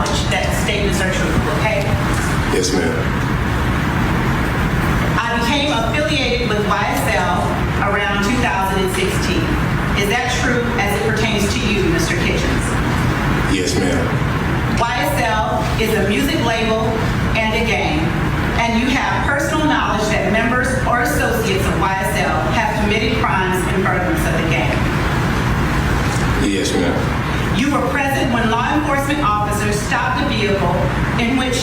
acknowledge that the statements are true, okay? Yes, ma'am. I became affiliated with YSL around 2016. Is that true as it pertains to you, Mr. Kitchens? Yes, ma'am. YSL is a music label and a gang, and you have personal knowledge that members or associates of YSL have committed crimes in furtherance of the gang. Yes, ma'am. You were present when law enforcement officers stopped a vehicle in which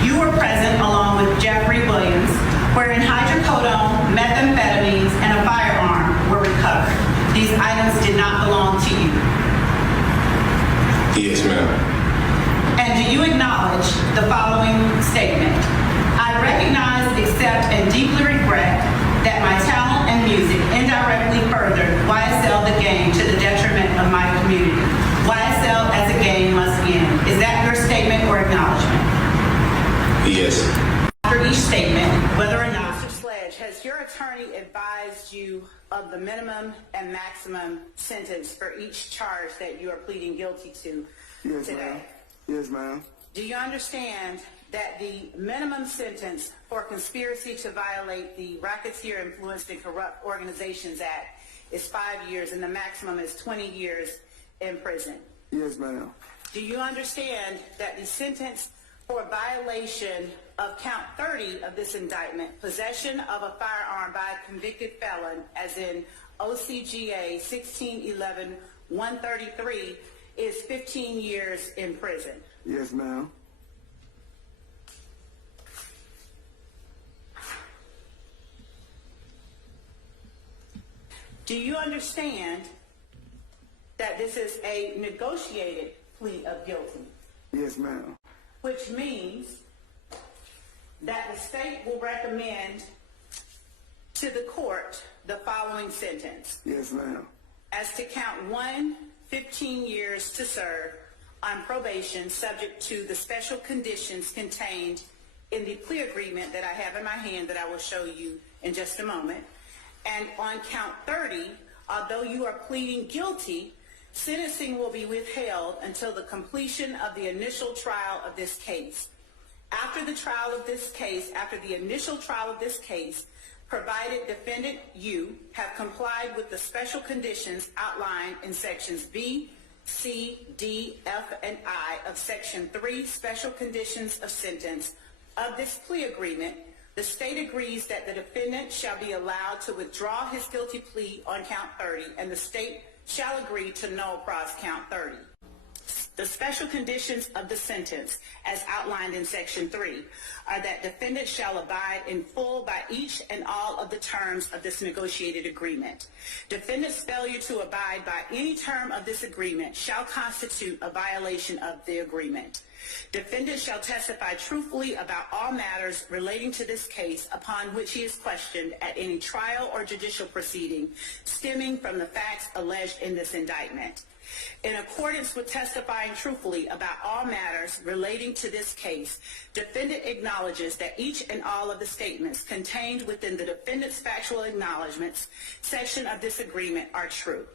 you were present along with Jeffrey Williams, wherein hydrocodone, methamphetamines, and a firearm were recovered. These items did not belong to you. Yes, ma'am. And do you acknowledge the following statement? I recognize, accept, and deeply regret that my talent and music indirectly furthered YSL the gang to the detriment of my community. YSL as a gang must end. Is that your statement or acknowledgement? Yes. After each statement, whether or not... Mr. Sledge, has your attorney advised you of the minimum and maximum sentence for each charge that you are pleading guilty to today? Yes, ma'am. Do you understand that the minimum sentence for conspiracy to violate the Racketeer Influenced and Corrupt Organizations Act is 5 years and the maximum is 20 years in prison? Yes, ma'am. Do you understand that the sentence for violation of count 30 of this indictment, possession of a firearm by a convicted felon, as in OCGA 1611-133, is 15 years in prison? Yes, ma'am. Do you understand that this is a negotiated plea of guilty? Yes, ma'am. Which means that the state will recommend to the court the following sentence. Yes, ma'am. As to count 1, 15 years to serve on probation subject to the special conditions contained in the plea agreement that I have in my hand that I will show you in just a moment. And on count 30, although you are pleading guilty, sentencing will be withheld until the completion of the initial trial of this case. After the initial trial of this case, provided defendant you have complied with the special conditions outlined in sections B, C, D, F, and I of section 3 special conditions of sentence of this plea agreement, the state agrees that the defendant shall be allowed to withdraw his guilty plea on count 30, and the state shall agree to null pros count 30. The special conditions of the sentence, as outlined in section 3, are that defendant shall abide in full by each and all of the terms of this negotiated agreement. Defendant's failure to abide by any term of this agreement shall constitute a violation of the agreement. Defendant shall testify truthfully about all matters relating to this case upon which he is questioned at any trial or judicial proceeding stemming from the facts alleged in this indictment. In accordance with testifying truthfully about all matters relating to this case, defendant acknowledges that each and all of the statements contained within the defendant's factual acknowledgments section of this agreement are true.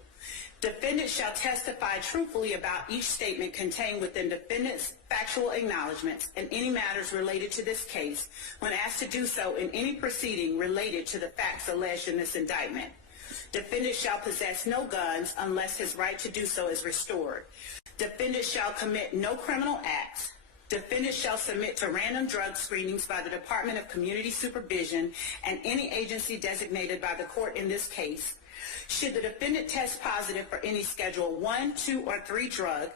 Defendant shall testify truthfully about each statement contained within defendant's factual acknowledgments and any matters related to this case when asked to do so in any proceeding related to the facts alleged in this indictment. Defendant shall possess no guns unless his right to do so is restored. Defendant shall commit no criminal acts. Defendant shall submit to random drug screenings by the Department of Community Supervision and any agency designated by the court in this case. Should the defendant test positive for any Schedule 1, 2, or 3 drug,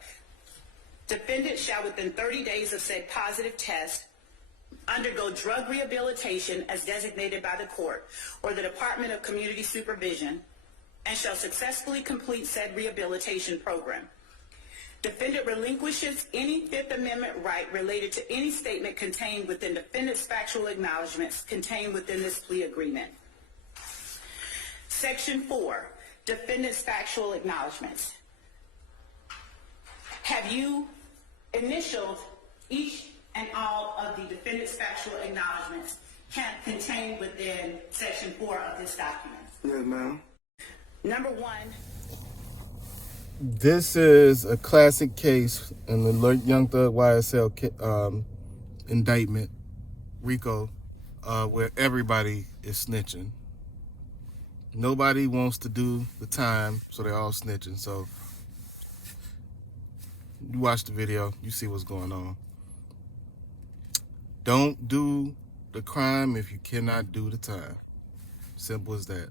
defendant shall within 30 days of said positive test undergo drug rehabilitation as designated by the court or the Department of Community Supervision and shall successfully complete said rehabilitation program. Defendant relinquishes any Fifth Amendment right related to any statement contained within defendant's factual acknowledgments contained within this plea agreement. Section 4, defendant's factual acknowledgments. Have you initialed each and all of the defendant's factual acknowledgments contained within Section 4 of this document? Yes, ma'am. Number 1, This is a classic case in the Young Thug YSL indictment, Rico, where everybody is snitching. Nobody wants to do the time, so they're all snitching. So you watch the video, you see what's going on. Don't do the crime if you cannot do the time. Simple as that.